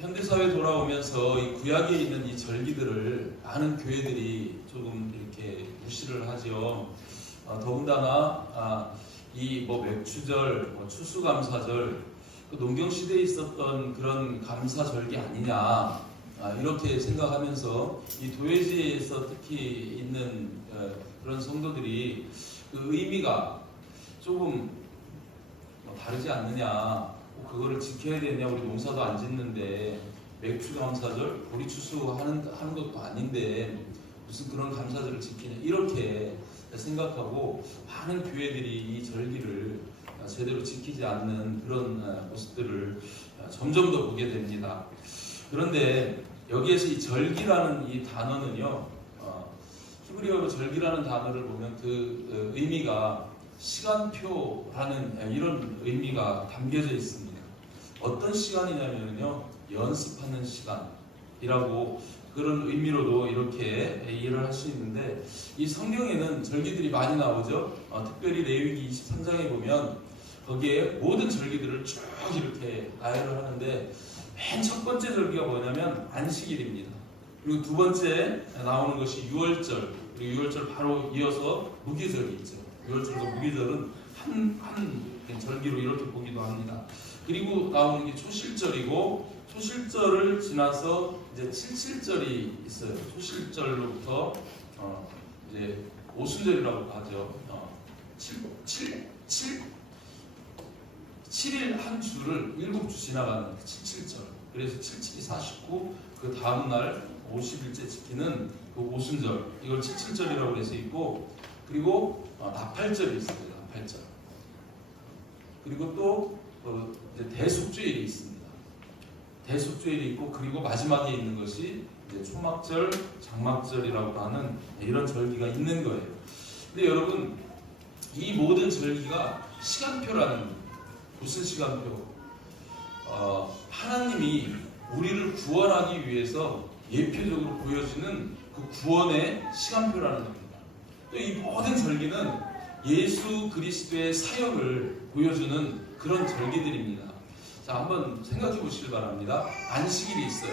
현대사회 돌아오면서 이 구약에 있는 이 절기들을 많은 교회들이 조금 이렇게 무시를 하죠. 더군다나 이 맥추절, 추수감사절, 농경 시대에 있었던 그런 감사절기 아니냐, 이렇게 생각하면서 이 도회지에서 특히 있는 그런 성도들이 그 의미가 조금 다르지 않느냐, 그거를 지켜야 되냐, 우리 농사도 안 짓는데 맥추감사절, 보리추수하는 것도 아닌데 무슨 그런 감사절을 지키냐, 이렇게 생각하고 많은 교회들이 이 절기를 제대로 지키지 않는 그런 모습들을 점점 더 보게 됩니다. 그런데 여기에서 이 절기라는 이 단어는요, 히브리어로 절기라는 단어를 보면 그 의미가 시간표라는 이런 의미가 담겨져 있습니다. 어떤 시간이냐면요, 연습하는 시간이라고 그런 의미로도 이렇게 이해를 할 수 있는데, 이 성경에는 절기들이 많이 나오죠. 특별히 레위기 23장에 보면 거기에 모든 절기들을 쭉 이렇게 나열을 하는데, 맨 첫 번째 절기가 뭐냐면 안식일입니다. 그리고 두 번째 나오는 것이 유월절, 그리고 유월절 바로 이어서 무교절이 있죠. 유월절과 무교절은 한 절기로 이렇게 보기도 합니다. 그리고 나오는 게 초실절이고, 초실절을 지나서 이제 칠칠절이 있어요. 초실절로부터 이제 오순절이라고 하죠. 7일 한 주를 7주 지나가는 칠칠절. 그래서 77이 49, 그 다음날 50일째 지키는 그 오순절, 이걸 칠칠절이라고 해서 있고, 그리고 나팔절이 있어요. 나팔절. 그리고 또 이제 대속죄일이 있습니다. 대속죄일이 있고, 그리고 마지막에 있는 것이 이제 초막절, 장막절이라고 하는 이런 절기가 있는 거예요. 근데 여러분, 이 모든 절기가 시간표라는 거예요. 무슨 시간표? 하나님이 우리를 구원하기 위해서 예표적으로 보여주는 그 구원의 시간표라는 겁니다. 또 이 모든 절기는 예수 그리스도의 사역을 보여주는 그런 절기들입니다. 자, 한번 생각해 보시길 바랍니다. 안식일이 있어요.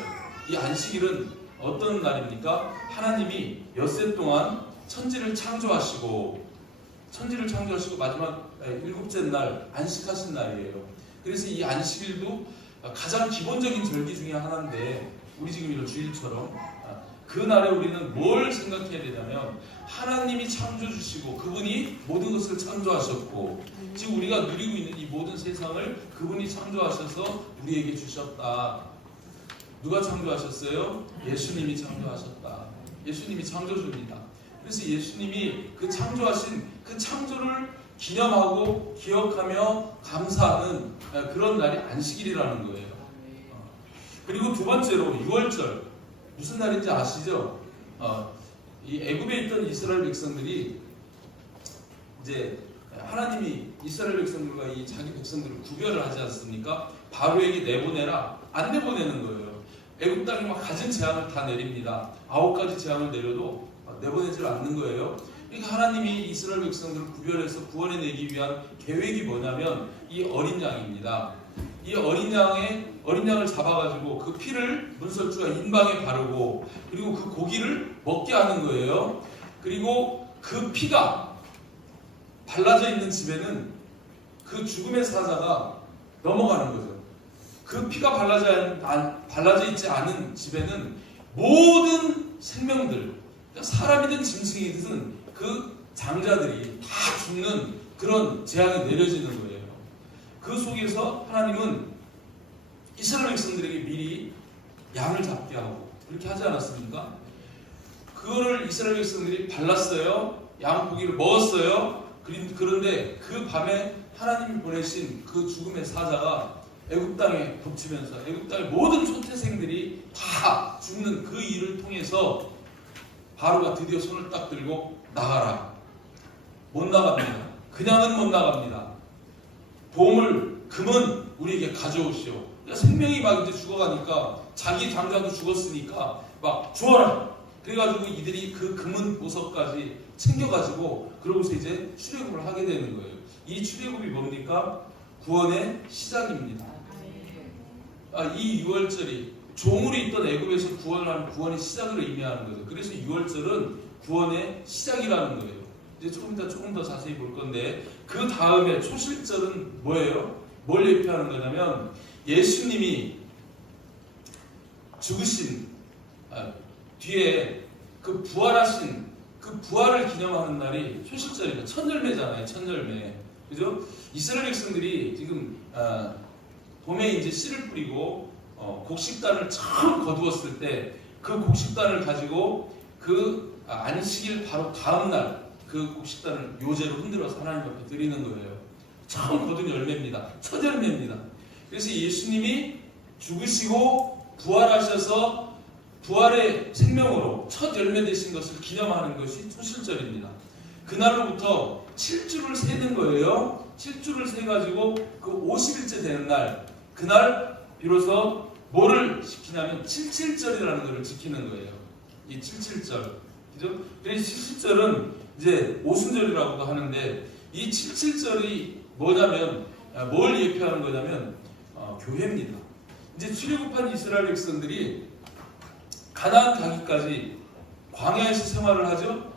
이 안식일은 어떤 날입니까? 하나님이 엿새 동안 천지를 창조하시고 마지막 일곱째 날 안식하신 날이에요. 그래서 이 안식일도 가장 기본적인 절기 중에 하나인데, 우리 지금 이런 주일처럼 그 날에 우리는 뭘 생각해야 되냐면, 하나님이 창조주시고 그분이 모든 것을 창조하셨고, 지금 우리가 누리고 있는 이 모든 세상을 그분이 창조하셔서 우리에게 주셨다. 누가 창조하셨어요? 예수님이 창조하셨다. 예수님이 창조주입니다. 그래서 예수님이 그 창조하신 그 창조를 기념하고 기억하며 감사하는 그런 날이 안식일이라는 거예요. 그리고 두 번째로 유월절, 무슨 날인지 아시죠? 이 애굽에 있던 이스라엘 백성들이 이제 하나님이 이스라엘 백성들과 이 자기 백성들을 구별을 하지 않습니까? 바로에게 내보내라. 안 내보내는 거예요. 애굽 땅이 막 가진 재앙을 다 내립니다. 9가지 재앙을 내려도 내보내질 않는 거예요. 그러니까 하나님이 이스라엘 백성들을 구별해서 구원해내기 위한 계획이 뭐냐면 이 어린 양입니다. 이 어린 양을 잡아가지고 그 피를 문설주가 인방에 바르고, 그리고 그 고기를 먹게 하는 거예요. 그리고 그 피가 발라져 있는 집에는 그 죽음의 사자가 넘어가는 거죠. 그 피가 발라져 있지 않은 집에는 모든 생명들, 사람이든 짐승이든 그 장자들이 다 죽는 그런 재앙이 내려지는 거예요. 그 속에서 하나님은 이스라엘 백성들에게 미리 양을 잡게 하고 그렇게 하지 않았습니까? 그거를 이스라엘 백성들이 발랐어요. 양 고기를 먹었어요. 그런데 그 밤에 하나님이 보내신 그 죽음의 사자가 애굽 땅에 덮치면서 애굽 땅의 모든 초태생들이 다 죽는 그 일을 통해서 바로가 드디어 손을 딱 들고 나가라. 못 나갑니다. 그냥은 못 나갑니다. 금은 우리에게 가져오시오. 그러니까 생명이 막 이제 죽어가니까, 자기 장자도 죽었으니까 막 주어라. 그래가지고 이들이 그 금은 보석까지 챙겨가지고 그러고서 이제 출애굽을 하게 되는 거예요. 이 출애굽이 뭡니까? 구원의 시작입니다. 이 유월절이 종으로 있던 애굽에서 구원의 시작을 의미하는 거죠. 그래서 6월절은 구원의 시작이라는 거예요. 이제 조금 더 자세히 볼 건데, 그 다음에 초실절은 뭐예요? 뭘 예표하는 거냐면 예수님이 죽으신 뒤에 그 부활하신 그 부활을 기념하는 날이 초실절이에요. 첫열매잖아요. 첫열매. 그죠? 이스라엘 백성들이 지금 봄에 이제 씨를 뿌리고 곡식단을 처음 거두었을 때 그 곡식단을 가지고 그 안식일 바로 다음 날 그 곡식단을 요제로 흔들어서 하나님 앞에 드리는 거예요. 처음 거둔 열매입니다. 첫 열매입니다. 그래서 예수님이 죽으시고 부활하셔서 부활의 생명으로 첫 열매 되신 것을 기념하는 것이 초실절입니다. 그날로부터 7주를 세는 거예요. 7주를 세가지고 그 50일째 되는 날, 그날 비로소 뭐를 지키냐면 77절이라는 것을 지키는 거예요. 이 77절. 그죠? 그래서 77절은 이제 오순절이라고도 하는데, 이 77절이 뭐냐면, 뭘 예표하는 거냐면, 교회입니다. 이제 출애굽한 이스라엘 백성들이 가나안 가기까지 광야에서 생활을 하죠.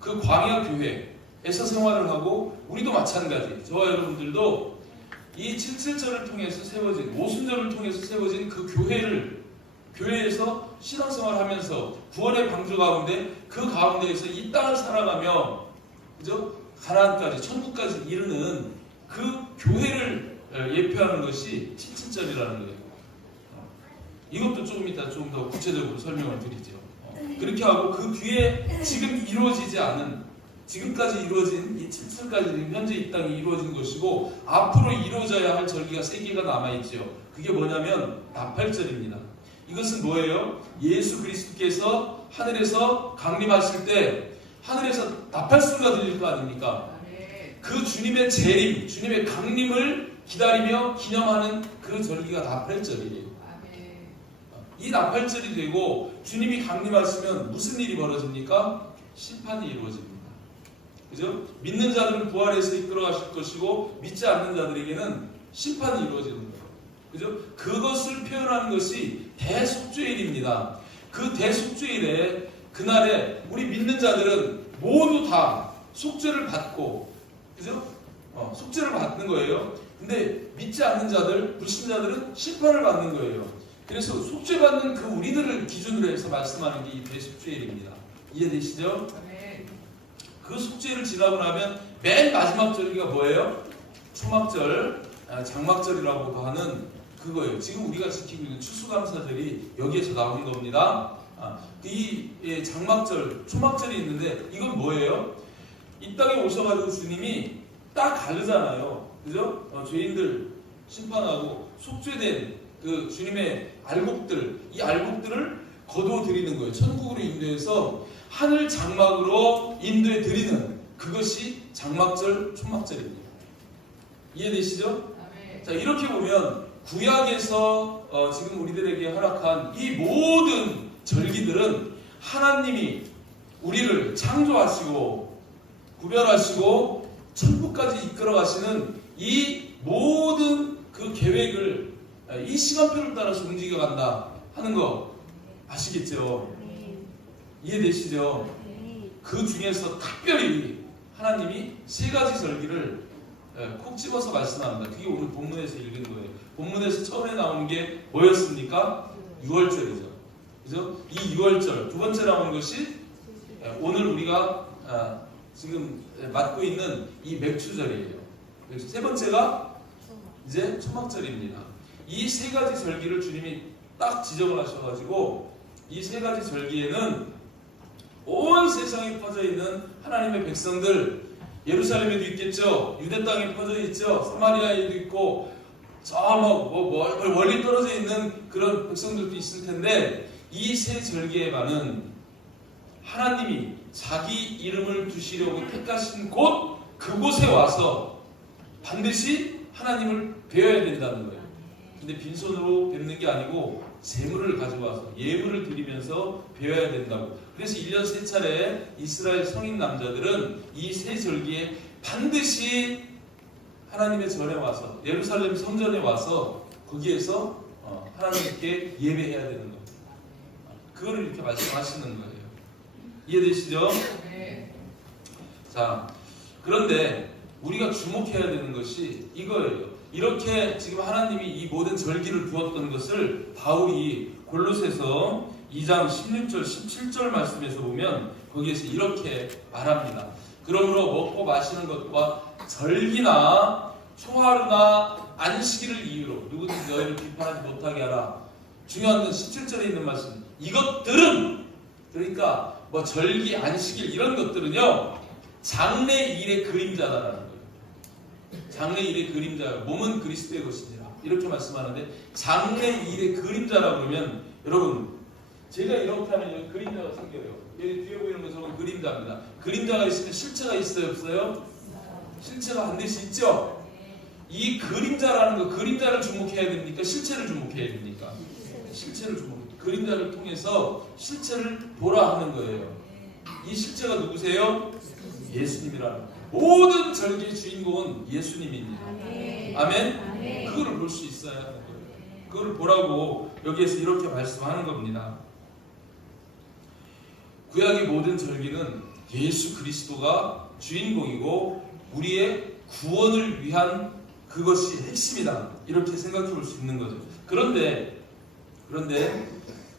그 광야 교회에서 생활을 하고, 우리도 마찬가지. 저와 여러분들도 이 77절을 통해서 세워진, 오순절을 통해서 세워진 그 교회에서 신앙생활을 하면서 구원의 방주 가운데, 그 가운데에서 이 땅을 살아가며, 그죠? 가나안까지, 천국까지 이르는 그 교회를 예표하는 것이 77절이라는 거예요. 이것도 조금 이따 좀 더 구체적으로 설명을 드리죠. 그렇게 하고 그 뒤에 지금 이루어지지 않은, 지금까지 이루어진 이 7절까지 현재 이 땅이 이루어진 것이고, 앞으로 이루어져야 할 절기가 3개가 남아있죠. 그게 뭐냐면 나팔절입니다. 이것은 뭐예요? 예수 그리스도께서 하늘에서 강림하실 때 하늘에서 나팔소리가 들릴 거 아닙니까? 그 주님의 재림, 주님의 강림을 기다리며 기념하는 그 절기가 나팔절이에요. 이 나팔절이 되고 주님이 강림하시면 무슨 일이 벌어집니까? 심판이 이루어집니다. 그죠? 믿는 자들은 부활해서 이끌어 가실 것이고, 믿지 않는 자들에게는 심판이 이루어지는 거예요. 그죠? 그것을 표현하는 것이 대속죄일입니다. 그 대속죄일에, 그날에 우리 믿는 자들은 모두 다 속죄를 받고, 그죠? 속죄를 받는 거예요. 근데 믿지 않는 자들, 불신자들은 심판을 받는 거예요. 그래서 속죄받는 그 우리들을 기준으로 해서 말씀하는 게 이 대속죄일입니다. 이해되시죠? 그 속죄를 지나고 나면 맨 마지막 절기가 뭐예요? 초막절, 장막절이라고도 하는 그거예요. 지금 우리가 지키고 있는 추수감사절이 여기에서 나오는 겁니다. 이 장막절, 초막절이 있는데 이건 뭐예요? 이 땅에 오셔가지고 주님이 딱 가르잖아요. 그죠? 죄인들 심판하고 속죄된 그 주님의 알곡들, 이 알곡들을 거두어 드리는 거예요. 천국으로 인도해서 하늘 장막으로 인도해 드리는 그것이 장막절, 초막절입니다. 이해되시죠? 자, 이렇게 보면 구약에서 지금 우리들에게 허락한 이 모든 절기들은 하나님이 우리를 창조하시고 구별하시고 천국까지 이끌어 가시는 이 모든 그 계획을 이 시간표를 따라서 움직여 간다 하는 거 아시겠죠? 이해되시죠? 그 중에서 특별히 하나님이 3가지 절기를 콕 집어서 말씀합니다. 그게 오늘 본문에서 읽은 거예요. 본문에서 처음에 나오는 게 뭐였습니까? 6월절이죠. 그죠? 이 6월절, 두 번째 나오는 것이 오늘 우리가 지금 맡고 있는 이 맥추절이에요. 그래서 세 번째가 이제 초막절입니다. 이 3가지 절기를 주님이 딱 지적을 하셔가지고 이 3가지 절기에는 온 세상에 퍼져 있는 하나님의 백성들, 예루살렘에도 있겠죠. 유대 땅에 퍼져 있죠. 사마리아에도 있고 저 멀리 떨어져 있는 그런 백성들도 있을 텐데, 이 3절기에만은 하나님이 자기 이름을 두시려고 택하신 곳, 그곳에 와서 반드시 하나님을 뵈어야 된다는 거예요. 근데 빈손으로 뵙는 게 아니고 제물을 가져와서 예물을 드리면서 뵈어야 된다고. 그래서 1년 3차례 이스라엘 성인 남자들은 이 3절기에 반드시 하나님의 절에 와서, 예루살렘 성전에 와서 거기에서 하나님께 예배해야 되는 겁니다. 그거를 이렇게 말씀하시는 거예요. 이해되시죠? 네. 자, 그런데 우리가 주목해야 되는 것이 이거예요. 이렇게 지금 하나님이 이 모든 절기를 두었던 것을 바울이 골로새서 2장 16절 17절 말씀에서 보면 거기에서 이렇게 말합니다. 그러므로 먹고 마시는 것과 절기나 초하루나 안식일을 이유로 누구든지 너희를 비판하지 못하게 하라. 중요한 건 17절에 있는 말씀. 이것들은, 그러니까 뭐 절기, 안식일 이런 것들은요, 장래일의 그림자다라는 거예요. 장래일의 그림자, 몸은 그리스도의 것이니라 이렇게 말씀하는데, 장래일의 그림자라고 그러면 여러분, 제가 이렇게 하면 여기 그림자가 생겨요. 여기 뒤에 보이는 것처럼 그림자입니다. 그림자가 있으면 실체가 있어요, 없어요? 실체가 반드시 있죠? 이 그림자라는 거, 그림자를 주목해야 됩니까? 실체를 주목해야 됩니까? 실체를 주목해야 됩니다. 그림자를 통해서 실체를 보라 하는 거예요. 이 실체가 누구세요? 예수님이라는 거예요. 모든 절기의 주인공은 예수님입니다. 아멘? 그거를 볼 수 있어야 하는 거예요. 그거를 보라고 여기에서 이렇게 말씀하는 겁니다. 구약의 모든 절기는 예수 그리스도가 주인공이고 우리의 구원을 위한 그것이 핵심이다. 이렇게 생각해 볼 수 있는 거죠. 그런데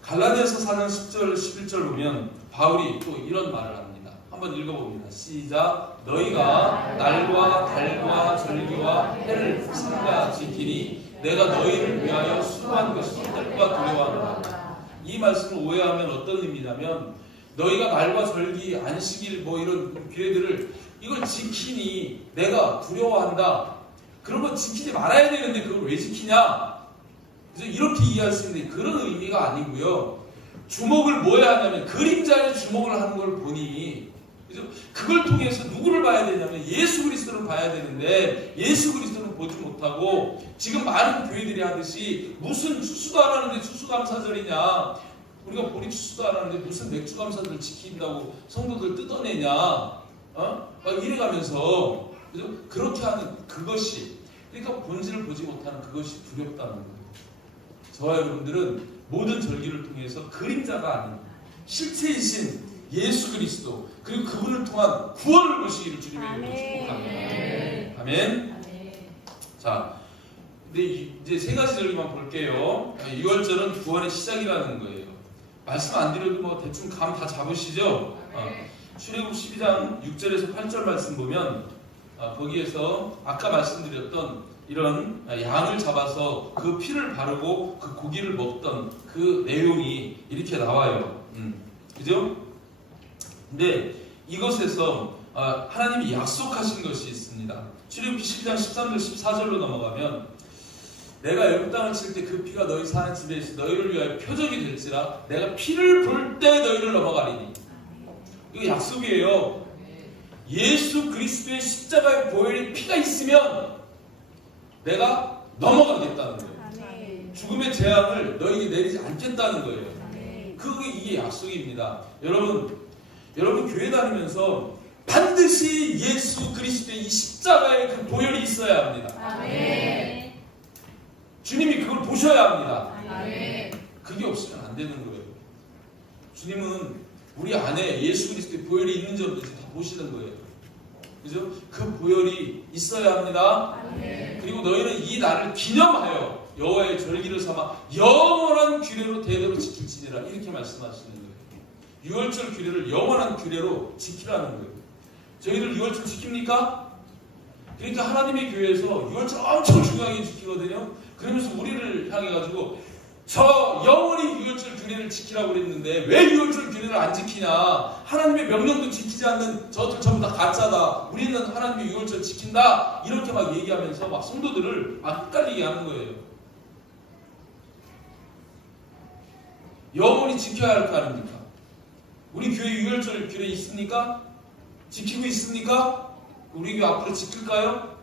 갈라디아서 4장 10절 11절 보면 바울이 또 이런 말을 합니다. 한번 읽어봅니다. 시작. 너희가 날과 달과 절기와 해를 삼가 지키니 내가 너희를 위하여 수고한 것이 뜻과 두려워하노라. 이 말씀을 오해하면 어떤 의미냐면, 너희가 날과 절기, 안식일 뭐 이런 규례들을 이걸 지키니 내가 두려워한다. 그런 건 지키지 말아야 되는데 그걸 왜 지키냐? 그래서 이렇게 이해할 수 있는데 그런 의미가 아니고요. 주목을 뭐 해야 하냐면 그림자에 주목을 하는 걸 보니, 그래서 그걸 통해서 누구를 봐야 되냐면 예수 그리스도를 봐야 되는데 예수 그리스도를 보지 못하고 지금 많은 교회들이 하듯이 무슨 추수도 안 하는데 추수감사절이냐, 우리가 보리 추수도 안 하는데 무슨 맥주감사절 지킨다고 성도들 뜯어내냐, 막 이래가면서 그죠? 그렇게 하는 그것이, 그러니까 본질을 보지 못하는 그것이 두렵다는 거예요. 저와 여러분들은 모든 절기를 통해서 그림자가 아닌 실체이신 예수 그리스도, 그리고 그분을 통한 구원을 보시기를 주님의 이름으로 축복합니다. 아멘. 자, 근데 이제 세 가지 절기만 볼게요. 6월절은 구원의 시작이라는 거예요. 말씀 안 드려도 뭐 대충 감 다 잡으시죠? 출애굽 12장 6절에서 8절 말씀 보면 거기에서 아까 말씀드렸던 이런 양을 잡아서 그 피를 바르고 그 고기를 먹던 그 내용이 이렇게 나와요. 그죠? 근데 이것에서 하나님이 약속하신 것이 있습니다. 출애굽기 12장 13절 14절로 넘어가면, 내가 애굽 땅을 칠 때 그 피가 너희 사는 집에 있어 너희를 위하여 표적이 될지라 내가 피를 볼 때 너희를 넘어가리니. 이거 약속이에요. 예수 그리스도의 십자가의 보혈의 피가 있으면 내가 넘어가겠다는 거예요. 죽음의 재앙을 너희에게 내리지 않겠다는 거예요. 이게 약속입니다. 여러분 교회 다니면서 반드시 예수 그리스도의 이 십자가의 그 보혈이 있어야 합니다. 아멘. 주님이 그걸 보셔야 합니다. 아멘. 그게 없으면 안 되는 거예요. 주님은 우리 안에 예수 그리스도의 보혈이 있는지 없는지 다 보시는 거예요. 그죠? 그 보혈이 있어야 합니다. 아멘. 그리고 너희는 이 날을 기념하여 여호와의 절기를 삼아 영원한 규례로 대대로 지킬지니라, 이렇게 말씀하시는 거예요. 6월절 규례를 영원한 규례로 지키라는 거예요. 저희들 6월절 지킵니까? 그러니까 하나님의 교회에서 6월절 엄청 중요하게 지키거든요. 그러면서 우리를 향해가지고 저 영원히 6월절 규례를 지키라고 그랬는데 왜 6월절 규례를 안 지키냐, 하나님의 명령도 지키지 않는 저들 전부 다 가짜다, 우리는 하나님의 6월절 지킨다, 이렇게 막 얘기하면서 막 성도들을 막 헷갈리게 하는 거예요. 영원히 지켜야 할 거 아닙니까? 우리 교회 6월절 규례 있습니까? 지키고 있습니까? 우리 교회 앞으로 지킬까요?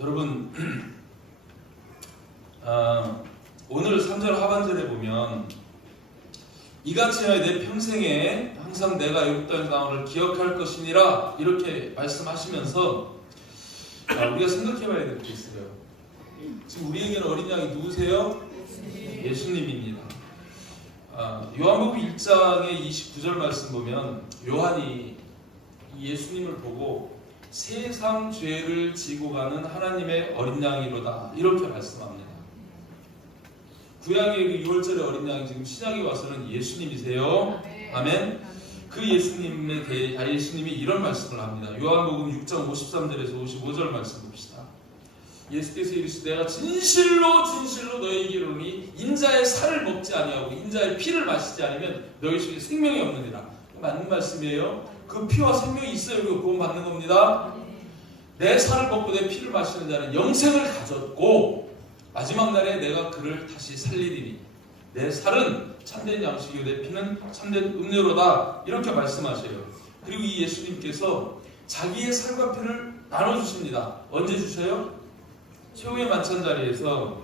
여러분, 오늘 3절 하반절에 보면 이같이 하여 내 평생에 항상 내가 애굽 땅에서 나오를 기억할 것이니라, 이렇게 말씀하시면서 우리가 생각해봐야 될 게 있어요. 지금 우리에게는 어린 양이 누구세요? 예수님입니다. 요한복음 1장의 29절 말씀 보면 요한이 예수님을 보고 세상 죄를 지고 가는 하나님의 어린 양이로다 이렇게 말씀합니다. 구약의 그 6월절의 어린 양이 지금 신약에 와서는 예수님이세요. 아멘. 그 예수님에 대해 예수님이 이런 말씀을 합니다. 요한복음 6장 53절에서 55절 말씀 봅시다. 예수께서 이르시되 내가 진실로 진실로 너희에게 이르노니 인자의 살을 먹지 아니하고 인자의 피를 마시지 않으면 너희 속에 생명이 없느니라. 맞는 말씀이에요. 그 피와 생명이 있어야 그 구원 받는 겁니다. 내 살을 먹고 내 피를 마시는 자는 영생을 가졌고 마지막 날에 내가 그를 다시 살리리니 내 살은 참된 양식이요 내 피는 참된 음료로다 이렇게 말씀하셔요. 그리고 이 예수님께서 자기의 살과 피를 나눠주십니다. 언제 주셔요? 최후의 만찬 자리에서,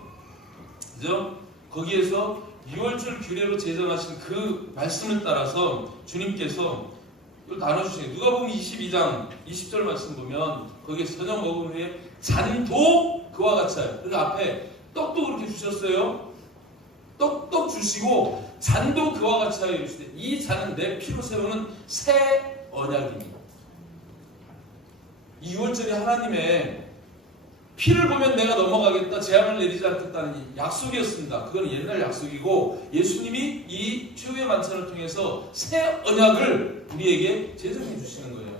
그죠? 거기에서 6월절 규례로 제정하신 그 말씀을 따라서 주님께서 이걸 나눠주시네요. 누가복음 22장 20절 말씀 보면 거기에 저녁 먹은 후에 잔도 그와 같이 하여. 그러니까 앞에 떡도 그렇게 주셨어요. 떡 주시고 잔도 그와 같이 하여 이르시되 이 잔은 내 피로 세우는 새 언약이니. 이 6월절이 하나님의 피를 보면 내가 넘어가겠다, 재앙을 내리지 않겠다는 약속이었습니다. 그건 옛날 약속이고 예수님이 이 최후의 만찬을 통해서 새 언약을 우리에게 제정해 주시는 거예요.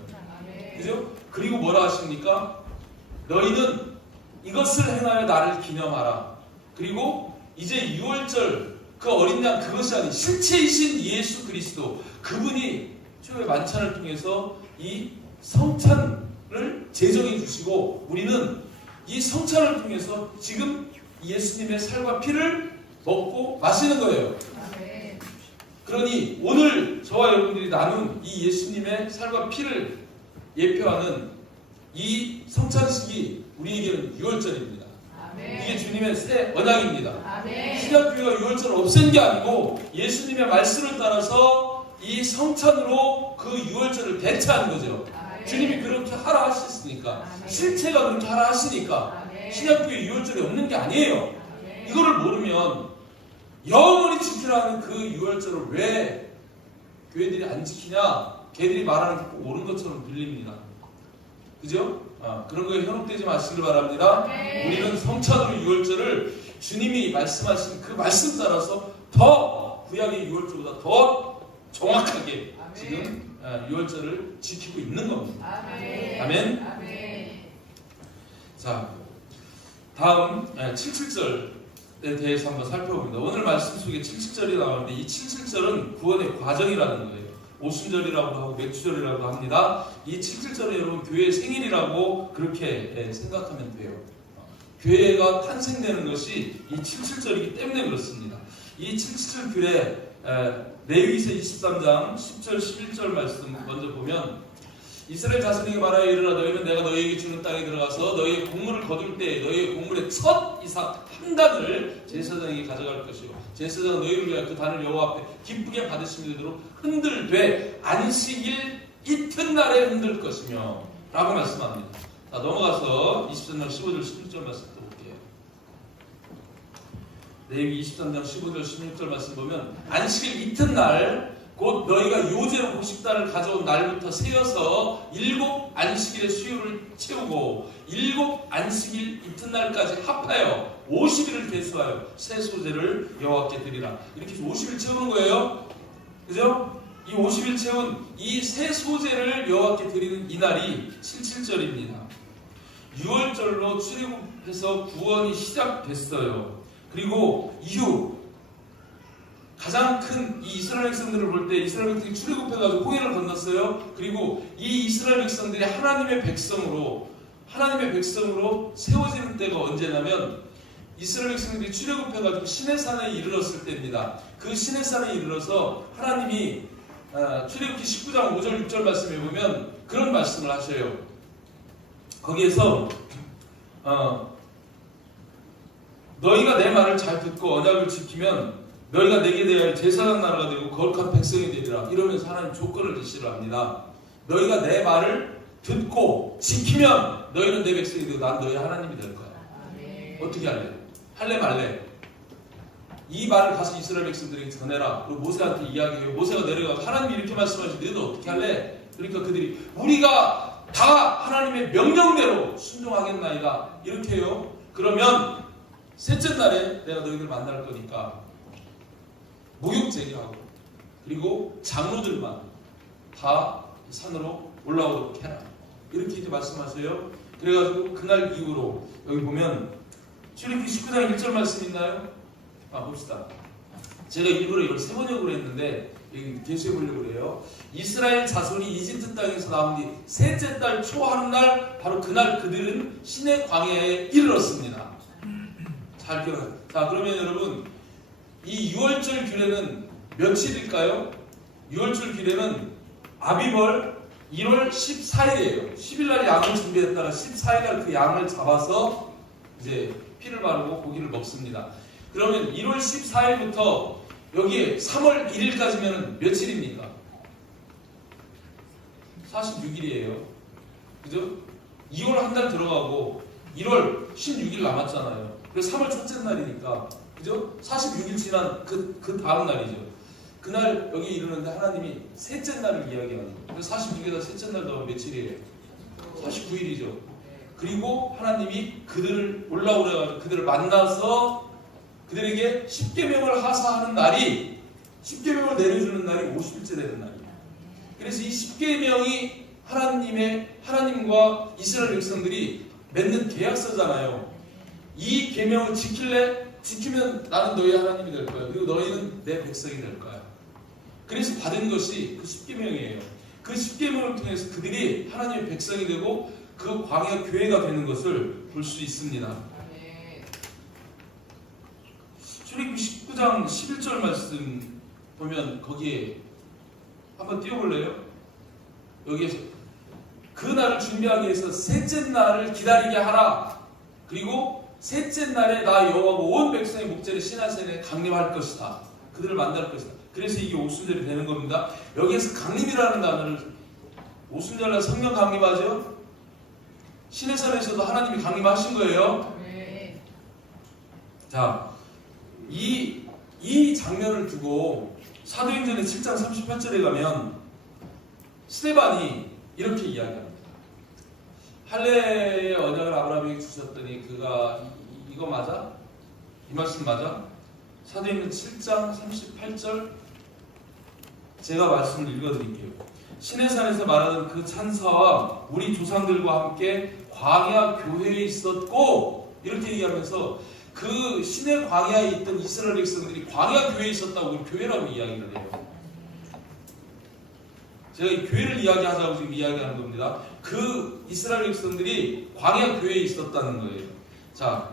그죠? 그리고 뭐라 하십니까? 너희는 이것을 행하여 나를 기념하라. 그리고 이제 6월절 그 어린 양 그것이 아닌 실체이신 예수 그리스도 그분이 최후의 만찬을 통해서 이 성찬을 제정해 주시고 우리는 이 성찬을 통해서 지금 예수님의 살과 피를 먹고 마시는 거예요. 그러니 오늘 저와 여러분들이 나눈 이 예수님의 살과 피를 예표하는 이 성찬식이 우리에게는 6월절입니다. 이게 주님의 새 언약입니다. 신약교회가 6월절을 없앤 게 아니고 예수님의 말씀을 따라서 이 성찬으로 그 6월절을 대체한 거죠. 주님이 그렇게 하라 하셨으니까 실체가 그렇게 하라 하시니까 신약교회 6월절이 없는 게 아니에요. 이거를 모르면 영원히 지키라는 그 6월절을 왜 교회들이 안 지키냐? 걔들이 말하는 게 꼭 옳은 것처럼 들립니다. 그죠? 그런 거에 현혹되지 마시길 바랍니다. 우리는 성찬으로 6월절을 주님이 말씀하신 그 말씀 따라서 더 구약의 6월절보다 더 정확하게 지금 6월절을 지키고 있는 겁니다. 아멘. 자, 다음 77절에 대해서 한번 살펴봅니다. 오늘 말씀 속에 77절이 나오는데 이 77절은 구원의 과정이라는 거예요. 오순절이라고 하고 맥주절이라고 합니다. 이 77절은 여러분 교회의 생일이라고 그렇게 생각하면 돼요. 교회가 탄생되는 것이 이 77절이기 때문에 그렇습니다. 이 77절 규례 레위기서 23장 10절 11절 말씀 먼저 보면 이스라엘 자손에게 말하여 이르라 너희는 내가 너희에게 주는 땅에 들어가서 너희의 곡물을 거둘 때 너희의 곡물의 첫 이삭 한 단을 제사장에게 가져갈 것이요 제사장은 너희를 위하여 그 단을 여호와 앞에 기쁘게 받으시면 되도록 흔들되 안식일 이튿날에 흔들 것이며 라고 말씀합니다. 자, 넘어가서 23장 15절 16절 말씀 또 볼게요. 레위기 23장 15절 16절 말씀 보면 안식일 이튿날 곧 너희가 요제로 곡식단을 가져온 날부터 세어서 7 안식일의 수요를 채우고 7 안식일 이튿날까지 합하여 50일을 계수하여 새 소재를 여호와께 드리라. 이렇게 해서 50일 채우는 거예요. 그죠? 이 50일 채운 이 새 소재를 여호와께 드리는 이 날이 77절입니다. 6월절로 출애굽해서 구원이 시작됐어요. 그리고 이후 가장 큰 이 이스라엘 백성들을 볼 때 이스라엘 백성이 출애굽해가지고 홍해를 건넜어요. 그리고 이 이스라엘 백성들이 하나님의 백성으로 세워지는 때가 언제냐면 이스라엘 백성들이 출애굽해가지고 시내산에 이르렀을 때입니다. 그 시내산에 이르러서 하나님이 출애굽기 19장 5절 6절 말씀에 보면 그런 말씀을 하셔요. 거기에서 너희가 내 말을 잘 듣고 언약을 지키면 너희가 내게 대하여 제사장 나라가 되고 거룩한 백성이 되리라. 이러면서 하나님 조건을 제시를 합니다. 너희가 내 말을 듣고 지키면 너희는 내 백성이 되고 난 너희 하나님이 될 거야. 어떻게 할래? 할래 말래? 이 말을 가서 이스라엘 백성들에게 전해라. 그리고 모세한테 이야기해요. 모세가 내려가서 하나님이 이렇게 말씀하시는데 너희도 어떻게 할래? 그러니까 그들이 우리가 다 하나님의 명령대로 순종하겠나이다. 이렇게 해요. 그러면 셋째 날에 내가 너희들 만날 거니까 목욕제기하고 그리고 장로들만 다 산으로 올라오도록 해라. 이렇게 이제 말씀하세요. 그래가지고 그날 이후로 여기 보면 출애굽기 19장 1절 말씀 있나요? 봅시다. 제가 일부러 이걸 세 번역으로 했는데 개수해 보려고 그래요. 이스라엘 자손이 이집트 땅에서 나온 뒤 셋째 달 초 하는 날 바로 그날 그들은 시내 광야에 이르렀습니다. 잘 기억해요. 자, 그러면 여러분 이 6월절 규례는 며칠일까요? 6월절 규례는 아비벌 1월 14일이에요. 10일날 양을 준비했다가 14일날 그 양을 잡아서 이제 피를 바르고 고기를 먹습니다. 그러면 1월 14일부터 여기에 3월 1일까지면 며칠입니까? 46일이에요. 그죠? 2월 한 달 들어가고 1월 16일 남았잖아요. 그래서 3월 첫째 날이니까 그죠? 46일 지난 그 다음 날이죠. 그날 여기 이르는데 하나님이 셋째 날을 이야기하는 거예요. 그래서 46일에다 셋째 날 더하면 며칠이에요? 49일이죠. 그리고 하나님이 그들을 올라오래가지고 그들을 만나서 그들에게 십계명을 하사하는 날이 십계명을 내려주는 날이 50일째 되는 날이에요. 그래서 이 십계명이 하나님과 이스라엘 백성들이 맺는 계약서잖아요. 이 계명을 지킬래? 지키면 나는 너희 하나님이 될 거야. 그리고 너희는 내 백성이 될 거야. 그래서 받은 것이 그 십계명이에요. 그 십계명을 통해서 그들이 하나님의 백성이 되고 그 광야 교회가 되는 것을 볼 수 있습니다. 출애굽기 19장 11절 말씀 보면 거기에 한번 띄워볼래요? 여기에서 그 날을 준비하기 위해서 셋째 날을 기다리게 하라. 그리고 셋째 날에 나 여호와가 온 백성의 목전에 시내산에 강림할 것이다. 그들을 만날 것이다. 그래서 이게 오순절이 되는 겁니다. 여기에서 강림이라는 단어를 오순절날 성령 강림하죠? 시내산에서도 하나님이 강림하신 거예요. 네. 자, 이 장면을 두고 사도행전의 7장 38절에 가면 스데반이 이렇게 이야기합니다. 할례의 언약을 아브라함에게 주셨더니 그가 이거 맞아? 이 말씀 맞아? 사도행전 7장 38절 제가 말씀을 읽어드릴게요. 시내산에서 말하는 그 찬사와 우리 조상들과 함께 광야 교회에 있었고 이렇게 얘기하면서 그 시내 광야에 있던 이스라엘 백성들이 광야 교회에 있었다고 교회라고 이야기를 해요. 제가 이 교회를 이야기하자고 지금 이야기하는 겁니다. 그 이스라엘 백성들이 광야 교회에 있었다는 거예요. 자,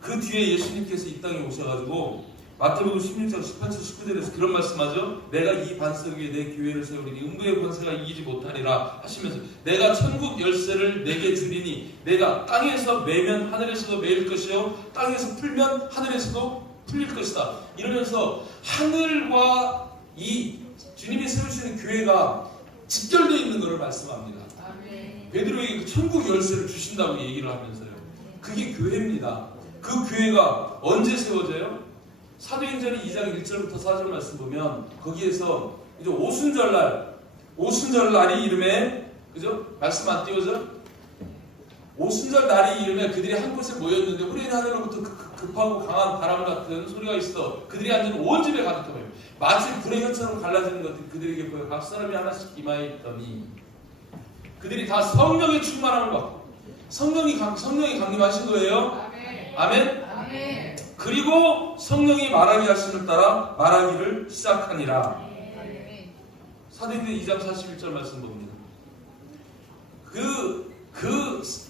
그 뒤에 예수님께서 이 땅에 오셔가지고 마태복음 16장 18절 19절에서 그런 말씀하죠. 내가 이 반석 위에 내 교회를 세우리니 음부의 권세가 이기지 못하리라 하시면서 내가 천국 열쇠를 내게 주리니 내가 땅에서 매면 하늘에서도 매일 것이요 땅에서 풀면 하늘에서도 풀릴 것이다. 이러면서 하늘과 이 주님이 세우시는 교회가 직결되어 있는 것을 말씀합니다. 베드로에게 그 천국 열쇠를 주신다고 얘기를 하면서요. 그게 교회입니다. 그 교회가 언제 세워져요? 사도행전 2장 1절부터 4절 말씀 보면 거기에서 이제 오순절 날이 이름에 그죠? 말씀 안 띄워져? 오순절 날이 이름에 그들이 한 곳에 모였는데 우리는 하늘로부터 급하고 강한 바람 같은 소리가 있어 그들이 앉은 온 집에 가득하며 마치 불의 현처럼 갈라지는 것들이 그들에게 보여 각 사람이 하나씩 이마에 있더니 그들이 다 성령의 충만함을 받고 성령이 강림하신 거예요. 아멘. 아멘. 그리고 성령이 말하기 하심을 따라 말하기를 시작하니라. 사도행전 2장 41절 말씀 봅니다. 그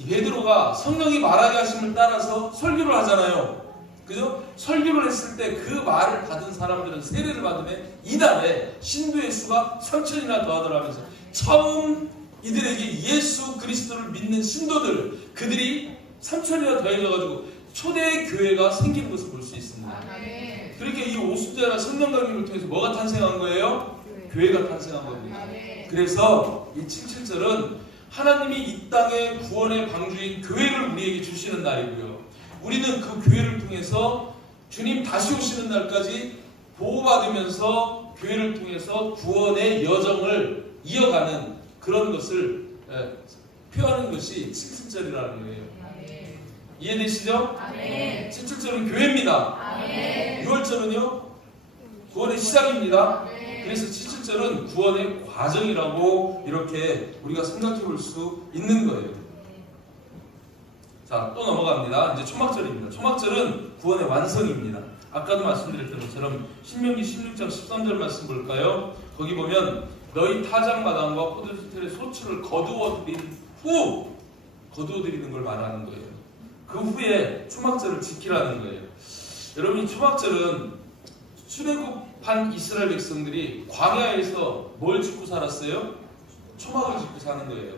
베드로가 성령이 말하게 하심을 따라서 설교를 하잖아요. 그죠? 설교를 했을 때 그 말을 받은 사람들은 세례를 받으면 이달에 신도의 수가 3,000이나 더하더라면서 처음 이들에게 예수 그리스도를 믿는 신도들 그들이 3,000이나 더해져가지고 초대 교회가 생기는 것을 볼 수 있습니다. 그렇게 이 오순절 성령 강림을 통해서 뭐가 탄생한 거예요? 교회가 탄생한 겁니다. 그래서 이 77절은 하나님이 이 땅의 구원의 방주인 교회를 우리에게 주시는 날이고요. 우리는 그 교회를 통해서 주님 다시 오시는 날까지 보호받으면서 교회를 통해서 구원의 여정을 이어가는 그런 것을 표하는 것이 77절이라는 거예요. 이해되시죠? 77절은 교회입니다. 6월절은요 구원의 시작입니다. 그래서 77절은 구원의 과정이라고 이렇게 우리가 생각해 볼 수 있는 거예요. 자, 또 넘어갑니다. 이제 초막절입니다. 초막절은 구원의 완성입니다. 아까도 말씀드렸던 것처럼 신명기 16장 13절 말씀 볼까요? 거기 보면 너희 타작마당과 포도주틀의 소출을 거두어들인 후 거두어들이는 걸 말하는 거예요. 그 후에 초막절을 지키라는 거예요. 여러분, 이 초막절은 출애굽한 이스라엘 백성들이 광야에서 뭘 짓고 살았어요? 초막을 짓고 사는 거예요.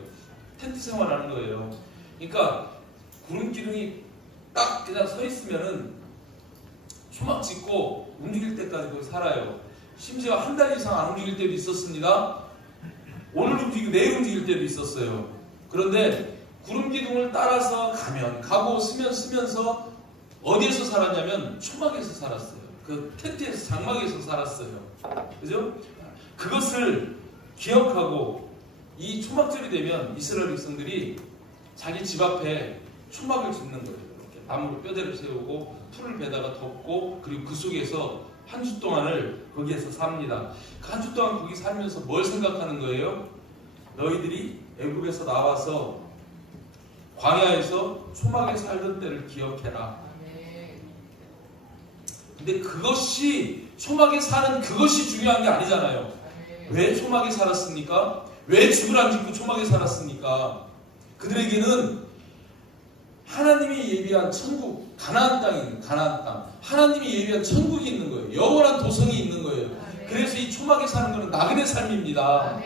텐트 생활하는 거예요. 그러니까 구름 기둥이 딱 그냥 서 있으면은 초막 짓고 움직일 때까지 거기 살아요. 심지어 한 달 이상 안 움직일 때도 있었습니다. 오늘 움직이고 내일 움직일 때도 있었어요. 그런데 구름 기둥을 따라서 가면 가고 쓰면서 어디에서 살았냐면 초막에서 살았어요. 그 텐트에서 장막에서 살았어요. 그죠? 그것을 기억하고 이 초막절이 되면 이스라엘 백성들이 자기 집 앞에 초막을 짓는 거예요. 이렇게 나무로 뼈대를 세우고 풀을 베다가 덮고 그리고 그 속에서 한 주 동안을 거기에서 삽니다. 그 한 주 동안 거기 살면서 뭘 생각하는 거예요? 너희들이 애굽에서 나와서 광야에서 초막에 살던 때를 기억해라. 근데 그것이 초막에 사는 그것이 중요한 게 아니잖아요. 왜 초막에 살았습니까? 왜 집을 안 짓고 초막에 살았습니까? 그들에게는 하나님이 예비한 천국, 가나안 땅인 가나안 땅, 하나님이 예비한 천국이 있는 거예요. 영원한 도성이 있는 거예요. 그래서 이 초막에 사는 것은 나그네 삶입니다.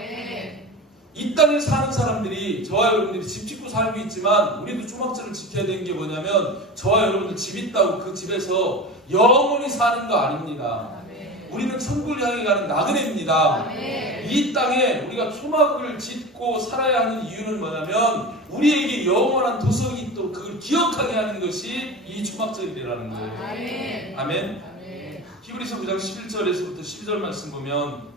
이 땅에 사는 사람들이, 저와 여러분들이 집 짓고 살고 있지만 우리도 초막절을 지켜야 되는 게 뭐냐면 저와 여러분들 집 있다고 그 집에서 영원히 사는 거 아닙니다. 우리는 천국을 향해 가는 나그네입니다. 이 땅에 우리가 초막을 짓고 살아야 하는 이유는 뭐냐면 우리에게 영원한 도성이 있도록 그걸 기억하게 하는 것이 이 초막절이라는 거예요. 아멘. 히브리서 9장 11절에서부터 12절 말씀 보면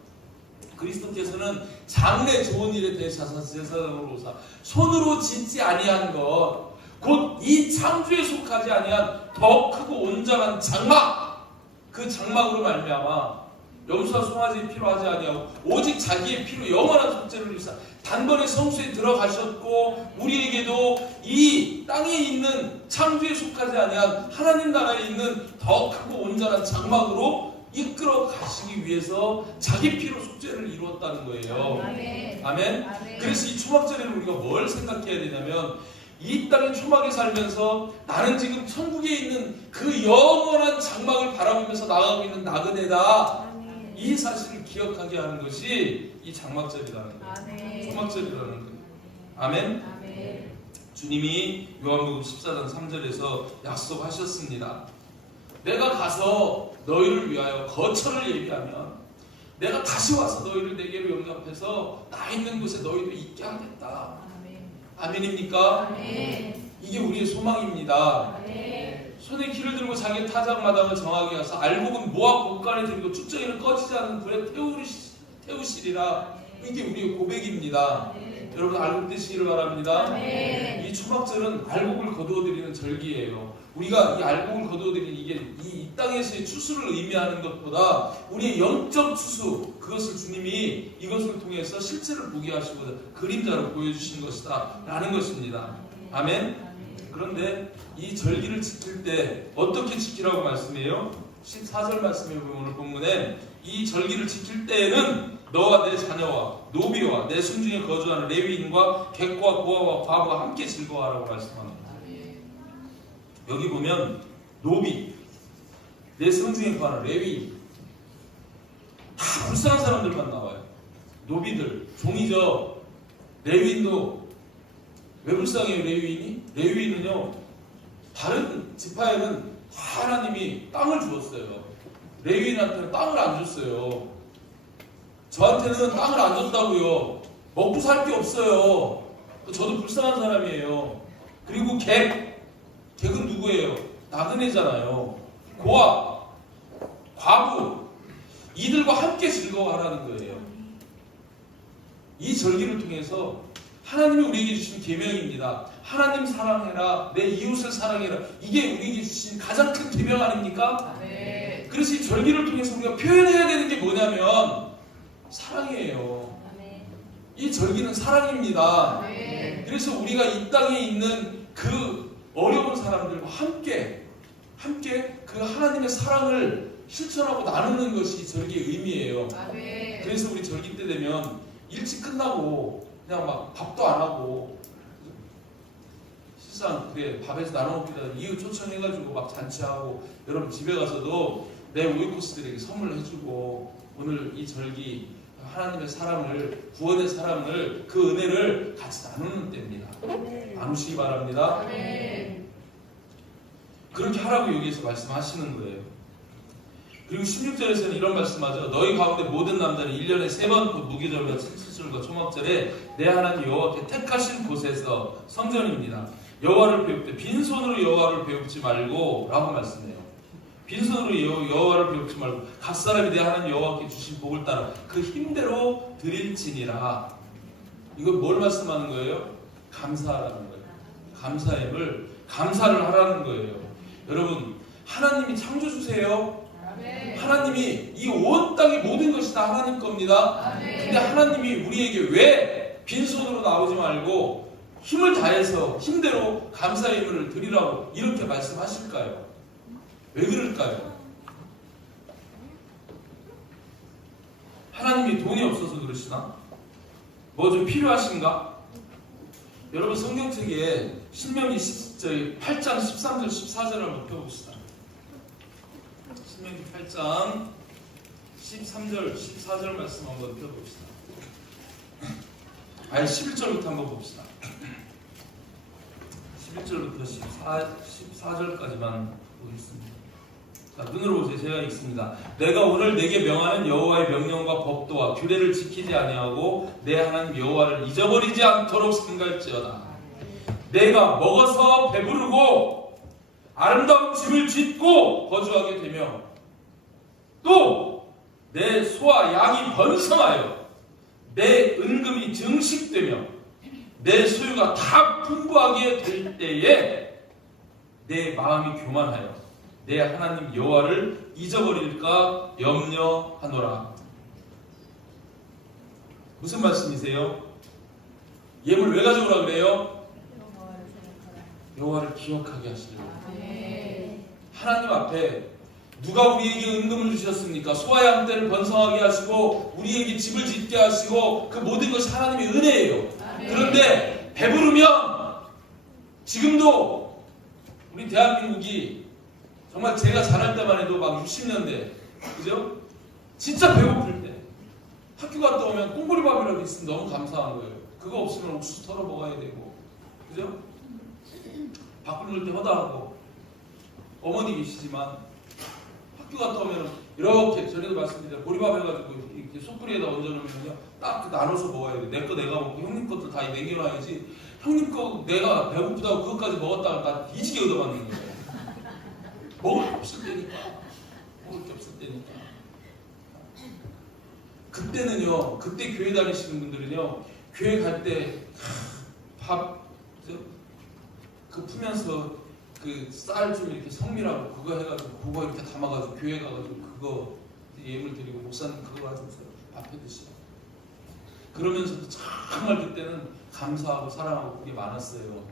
그리스도께서는 장래 좋은 일에 대해 제사장으로 오사 손으로 짓지 아니한 것 곧 이 창조에 속하지 아니한 더 크고 온전한 장막, 그 장막으로 말미암아 염소와 송아지 필요하지 아니하고 오직 자기의 피로 영원한 속죄를 위해서 단번에 성수에 들어가셨고 우리에게도 이 땅에 있는 창조에 속하지 아니한 하나님 나라에 있는 더 크고 온전한 장막으로 이끌어 가시기 위해서 자기 피로 속죄를 이루었다는 거예요. 아멘. 그래서 이 초막절에는 우리가 뭘 생각해야 되냐면 이 땅의 초막에 살면서 나는 지금 천국에 있는 그 영원한 장막을 바라보면서 나아가고 있는 나그네다. 이 사실을 기억하게 하는 것이 이 장막절이라는 거예요. 초막절이라는 거예요. 아멘. 주님이 요한복음 14장 3절에서 약속하셨습니다. 내가 가서 너희를 위하여 거처를 예비하면 내가 다시 와서 너희를 내게로 영접해서 나 있는 곳에 너희도 있게 하겠다. 아멘입니까? 아멘. 이게 우리의 소망입니다. 아멘. 손에 키를 들고 자기 타작마당을 정하게 하서 알곡은 모압 곳간에 들고 쭉정이는 꺼지지 않는 불에 태우시리라. 이게 우리의 고백입니다. 아멘. 여러분 알곡 되시기를 바랍니다. 아멘. 이 초막절은 알곡을 거두어드리는 절기예요. 우리가 이 알곡을 거두어드리는 이게 이 땅에서의 추수를 의미하는 것보다 우리의 영적 추수, 그것을 주님이 이것을 통해서 실체를 보게 하시고 그림자로 보여주신 것이다 라는 것입니다. 아멘. 그런데 이 절기를 지킬 때 어떻게 지키라고 말씀해요? 14절 말씀해 보면 오늘 본문에 이 절기를 지킬 때에는 너와 내 자녀와 노비와 내 순중에 거주하는 레위인과 객과 고아와 과부가 함께 즐거워하라고 말씀합니다. 여기 보면 노비, 내 성중에 관한 레위인, 다 불쌍한 사람들만 나와요. 노비들, 종이죠. 레위인도 왜 불쌍해요? 레위인이? 레위인은요 다른 지파에는 하나님이 땅을 주었어요. 레위인한테는 땅을 안 줬어요. 저한테는 땅을 안 줬다고요. 먹고 살 게 없어요. 저도 불쌍한 사람이에요. 그리고 객은 누구예요? 나그네잖아요. 고아, 과부, 이들과 함께 즐거워하라는 거예요. 이 절기를 통해서 하나님이 우리에게 주신 계명입니다. 하나님 사랑해라, 내 이웃을 사랑해라. 이게 우리에게 주신 가장 큰 계명 아닙니까? 네. 그래서 이 절기를 통해서 우리가 표현해야 되는 게 뭐냐면 사랑이에요. 이 절기는 사랑입니다. 네. 그래서 우리가 이 땅에 있는 그 어려운 사람들과 함께 그 하나님의 사랑을 실천하고 나누는 것이 절기의 의미예요. 네. 그래서 우리 절기 때 되면 일찍 끝나고 그냥 막 밥도 안 하고, 실상 그래 밥에서 나눠 먹기다 이웃 초청해가지고 막 잔치하고, 여러분 집에 가서도 내 오이코스들에게 선물을 해주고, 오늘 이 절기 하나님의 사랑을, 구원의 사랑을, 그 은혜를 같이 나누는 때입니다. 나누시기 바랍니다. 네. 그렇게 하라고 여기에서 말씀하시는 거예요. 그리고 16절에서는 이런 말씀하죠. 너희 가운데 모든 남자는 1년에 3번 곧 무기절과 칠칠절과 초막절에 내 하나님 여호와께 택하신 곳에서, 성전입니다, 여호와를 배울 때 빈손으로 여호와를 배우지 말고 라고 말씀해요. 빈손으로 여호와를 배우지 말고 각 사람이 내 하나님 여호와께 주신 복을 따라 그 힘대로 드릴지니라. 이거 뭘 말씀하는 거예요? 감사하라는 거예요. 감사를 하라는 거예요. 여러분, 하나님이 창조주세요. 하나님이 이 온 땅의 모든 것이 다 하나님 겁니다. 근데 하나님이 우리에게 왜 빈손으로 나오지 말고 힘을 다해서 힘대로 감사의 힘을 드리라고 이렇게 말씀하실까요? 왜 그럴까요? 하나님이 돈이 없어서 그러시나? 뭐 좀 필요하신가? 여러분, 성경책에 신명기 8장 13절 14절을 한번 펴봅시다. 신명기 8장 13절 14절 말씀 한번 펴봅시다. 아니 11절부터 한번 봅시다. 11절부터 14절까지만 보겠습니다. 자, 눈으로 보세요. 제가 읽습니다. 내가 오늘 내게 명하는 여호와의 명령과 법도와 규례를 지키지 아니하고 내 하나님 여호와를 잊어버리지 않도록 삼갈지어다. 내가 먹어서 배부르고 아름다운 집을 짓고 거주하게 되며 또 내 소와 양이 번성하여 내 은금이 증식되며 내 소유가 다 풍부하게 될 때에 내 마음이 교만하여 내 하나님 여호와를 잊어버릴까 염려하노라. 무슨 말씀이세요? 예물 왜 가져오라 그래요? 여호와를 기억하게 하시려고. 하나님 앞에 누가 우리에게 은금을 주셨습니까? 소와 양 떼를 번성하게 하시고 우리에게 집을 짓게 하시고 그 모든 것이 하나님의 은혜예요. 그런데 배부르면 지금도 우리 대한민국이 정말 제가 자랄 때만 해도 막 60년대, 그죠? 진짜 배고플 때 학교 갔다 오면 꽁보리밥이라도 있으면 너무 감사한 거예요. 그거 없으면 옥수수 털어 먹어야 되고, 그죠? 밥 끓일 때 허다하고. 어머니 계시지만 학교 갔다 오면 이렇게, 전에도 말씀드렸죠, 보리밥 해가지고 이렇게 솥불에다 얹어놓으면요 딱 나눠서 먹어야 돼. 내 거 내가 먹고 형님 것도 다 남겨놔야지. 형님 거 내가 배고프다고 그것까지 먹었다가 나 뒤지게 얻어맞는 거예요. 먹을 게 없을 때니까. 그때는요, 그때 교회 다니시는 분들은요, 교회 갈 때 밥 그 풀면서 그 쌀 좀 이렇게 성밀하고 그거 해가지고 그거 이렇게 담아가지고 교회 가가지고 그거 예물 드리고 목사님 그거 가지고 밥 해 드시고, 그러면서도 정말 그때는 감사하고 사랑하고 그게 많았어요.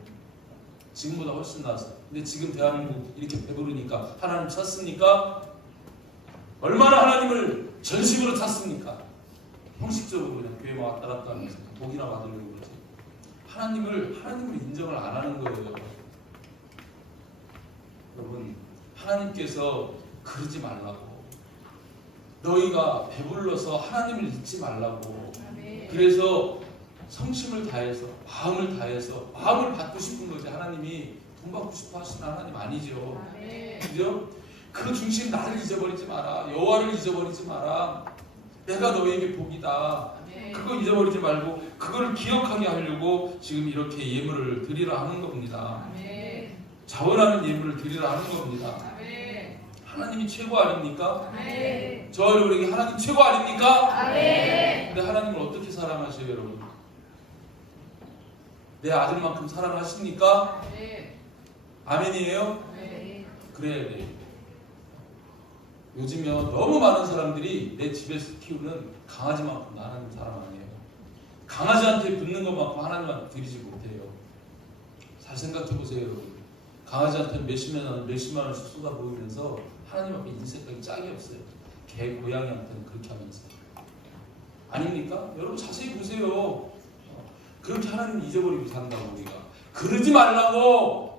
지금보다 훨씬 나았어요. 근데 지금 대한민국 이렇게 배부르니까 하나님 찾습니까? 얼마나 하나님을 전식으로 찾습니까? 형식적으로 그냥 교회 왔다 갔다 하면서 복이나 받으려고 그러지. 하나님을 인정을 안 하는 거예요. 여러분, 하나님께서 그러지 말라고, 너희가 배불러서 하나님을 잊지 말라고. 그래서 성심을 다해서 마음을 받고 싶은 거지. 하나님이 돈 받고 싶어 하시는 하나님 아니죠. 그죠? 그 중심 나를 잊어버리지 마라. 여호와를 잊어버리지 마라. 내가 너에게 복이다. 그거 잊어버리지 말고 그걸 기억하게 하려고 지금 이렇게 예물을 드리라 하는 겁니다. 자원하는 예물을 드리라 하는 겁니다. 하나님이 최고 아닙니까? 저 여러분에게 하나님 최고 아닙니까? 근데 하나님을 어떻게 사랑하셔요, 여러분? 내 아들만큼 사랑하십니까? 아멘이에요? 그래야 돼요. 요즘요 너무 많은 사람들이 내 집에서 키우는 강아지만큼 하나님 사랑 안 해요. 강아지한테 붙는 것만큼 하나님한테 드리지 못해요. 잘 생각해 보세요, 여러분. 강아지한테 몇십만 원씩 쏟아부으면서 하나님 앞에 인색하기 짝이 없어요. 개, 고양이한테는 그렇게 하면서. 아닙니까? 여러분 자세히 보세요. 그렇게 하나님 잊어버리고 산다고 우리가. 그러지 말라고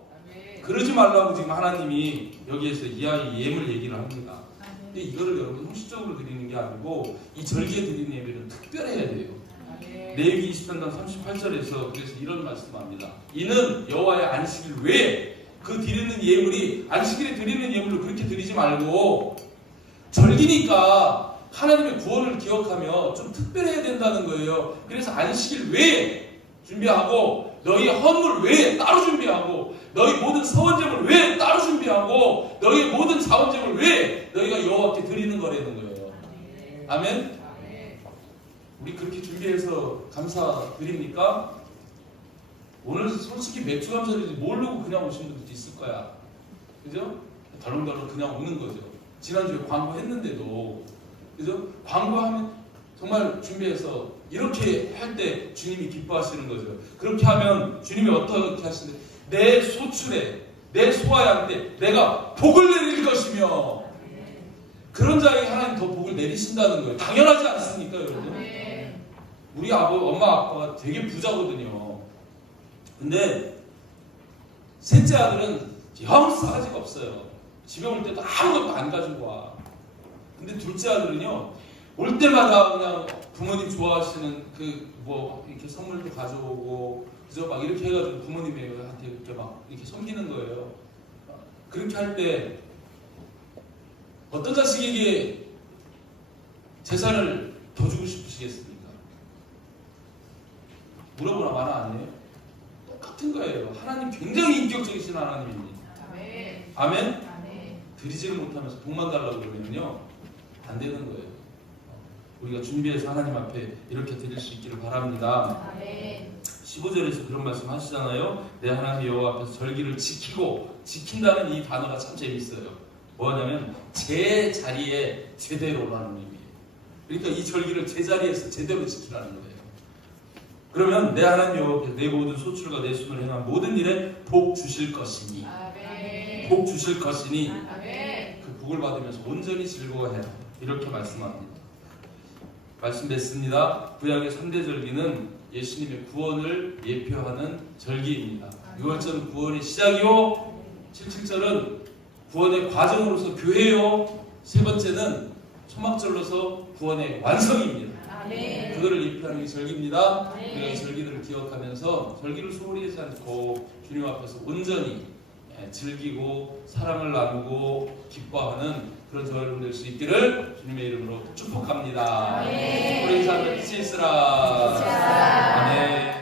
지금 하나님이 여기에서 이 아이 예물 얘기를 합니다. 근데 이거를 여러분 형식적으로 드리는 게 아니고 이 절기에 드리는 예배는 특별해야 돼요. 레위기 20장 38절에서 그래서 이런 말씀합니다. 이는 여호와의 안식일 외에 그 드리는 예물이 안식일에 드리는 예물로 그렇게 드리지 말고 절기니까 하나님의 구원을 기억하며 좀 특별해야 된다는 거예요. 그래서 안식일 외에 준비하고 너희 헌물 외에 따로 준비하고 너희 모든 서원제물 외에 따로 준비하고 너희 모든 자원제물 외에 너희가 여호와께 드리는 거라는 거예요. 아멘? 우리 그렇게 준비해서 감사드립니까? 오늘 솔직히 맥주 감사드리지 모르고 그냥 오신 분들도 있을 거야. 그죠? 덜렁덜렁 그냥 오는 거죠. 지난주에 광고했는데도 그죠? 광고하면 정말 준비해서 이렇게 할 때 주님이 기뻐하시는 거죠. 그렇게 하면 주님이 어떻게 하시는데 내 소출에 내 소아양때 내가 복을 내릴 것이며 그런 자에게 하나님 더 복을 내리신다는 거예요. 당연하지 않습니까, 여러분? 우리 엄마 아빠가 되게 부자거든요. 근데 셋째 아들은 영 싸가지가 없어요. 집에 올 때도 아무것도 안 가지고 와. 근데 둘째 아들은요 올 때마다 그냥 부모님 좋아하시는 이렇게 선물도 가져오고 그죠? 막 이렇게 해가지고 부모님한테 이렇게 막 이렇게 섬기는 거예요. 그렇게 할 때 어떤 자식에게 재산을 더 주고 싶으시겠습니까? 물어보나 마나 아니에요? 똑같은 거예요. 하나님 굉장히 인격적이신 하나님입니다. 아멘? 드리지를 못하면서 복만 달라고 그러면요 안 되는 거예요. 우리가 준비해서 하나님 앞에 이렇게 드릴 수 있기를 바랍니다. 15절에서 그런 말씀 하시잖아요. 내 하나님 여호와 앞에서 절기를 지킨다는 이 단어가 참 재밌어요. 뭐냐면 제 자리에 제대로라는 의미예요. 그러니까 이 절기를 제 자리에서 제대로 지키라는 거예요. 그러면 내 하나님 여호와 앞에서 내 모든 소출과 내 손을 행한 모든 일에 복 주실 것이니 복 주실 것이니 그 복을 받으면서 온전히 즐거워해라. 이렇게 말씀합니다. 말씀 맺습니다. 구약의 3대 절기는 예수님의 구원을 예표하는 절기입니다. 6월절은 구원의 시작이요 77절은 구원의 과정으로서 교회요 세 번째는 초막절로서 구원의 완성입니다. 그거를 예표하는 게 절기입니다. 우리가 이 절기들을 기억하면서 절기를 소홀히 하지 않고 주님 앞에서 온전히 즐기고 사랑을 나누고 기뻐하는 그런 저와 여러분 될 수 있기를 주님의 이름으로 축복합니다. 우리 인사 한번 같이 있으라. 아멘.